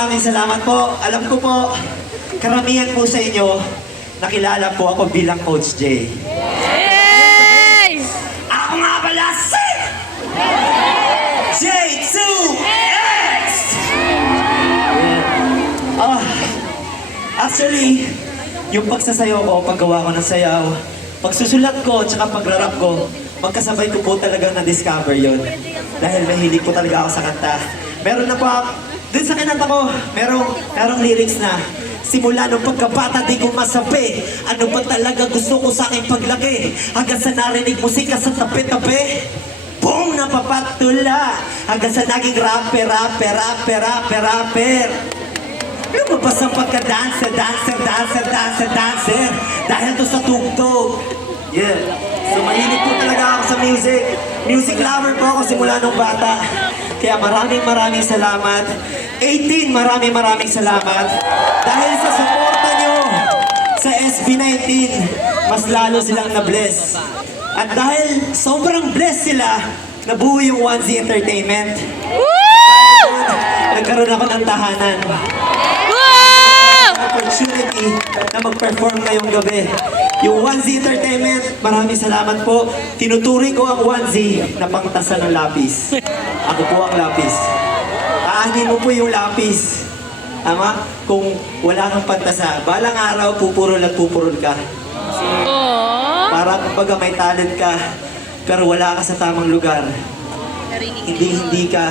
maraming salamat po. Alam ko po, karamihan po sa inyo, nakilala po ako bilang Coach J. Yay! Ako nga pala si J2X! Actually, yung pagsasayaw ko, paggawa ko ng sayaw, pagsusulat ko, tsaka pagrarap ko, magkasabay ko po talagang na-discover yun. Dahil mahilig po talaga ako sa kanta. Meron na pa, dun sa kinanta ko, merong lyrics na, simula nung pagkabata di ko masabi, ano ba talaga gusto ko sa aking paglaki? Hanggang sa narinig musika sa tabi-tabi, boom! Napapatula! Hanggang sa naging rapper. Lumabas ang pagka-dancer, dahil to sa tugtog. Yeah. So mahilig po talaga ako sa music. Music lover po ako simula nung bata. Kaya maraming salamat. 18, maraming salamat. Dahil sa suporta nyo sa SB19, mas lalo silang na-bless. At dahil sobrang bless sila, nabuo yung 1Z Entertainment. Nagkaroon ako ng tahanan. Opportunity na mag-perform ngayong gabi. Yung 1Z Entertainment, maraming salamat po. Tinuturi ko ang 1Z na pangtasan ng lapis. Ako po ang lapis. Aanin mo po yung lapis. Tama? Kung wala kang pantasa, balang araw, pupurol ka. Para kapag may talent ka, pero wala ka sa tamang lugar, hindi ka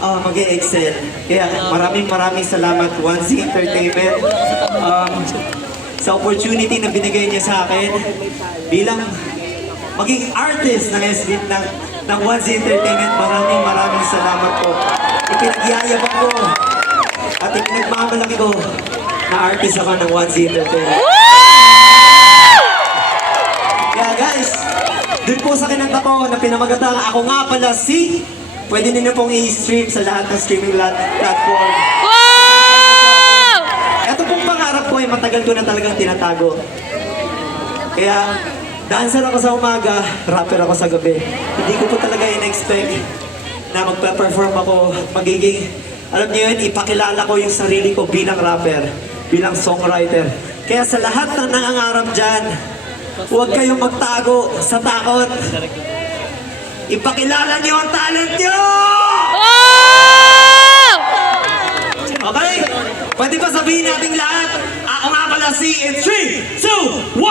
mag-e-excel. Kaya maraming salamat 1Z Entertainment sa opportunity na binigay niya sa akin bilang maging artist ng ng 1Z Entertainment. Maraming salamat po. Ipinagyayabang ko at ipinagmamalaki ko na artist ako ng 1Z Entertainment. Kaya guys, dun po sa kinanta ko na pinamagatang ako nga pala si, pwede nyo pong i-stream sa lahat ng streaming platform. Wow! Ito pong pangarap ko ay matagal ko na talagang tinatago. Kaya, dancer ako sa umaga, rapper ako sa gabi. Hindi ko po talaga in-expect na magpa-perform ako, magiging, alam niyo yun, ipakilala ko yung sarili ko bilang rapper, bilang songwriter. Kaya sa lahat ng nangangarap dyan, huwag kayong magtago sa takot. Ipakilala niyo ang talent niyo! Wow! Okay? Pwede ba sabihin natin lahat? Ako nga pala si in 3, 2, 1!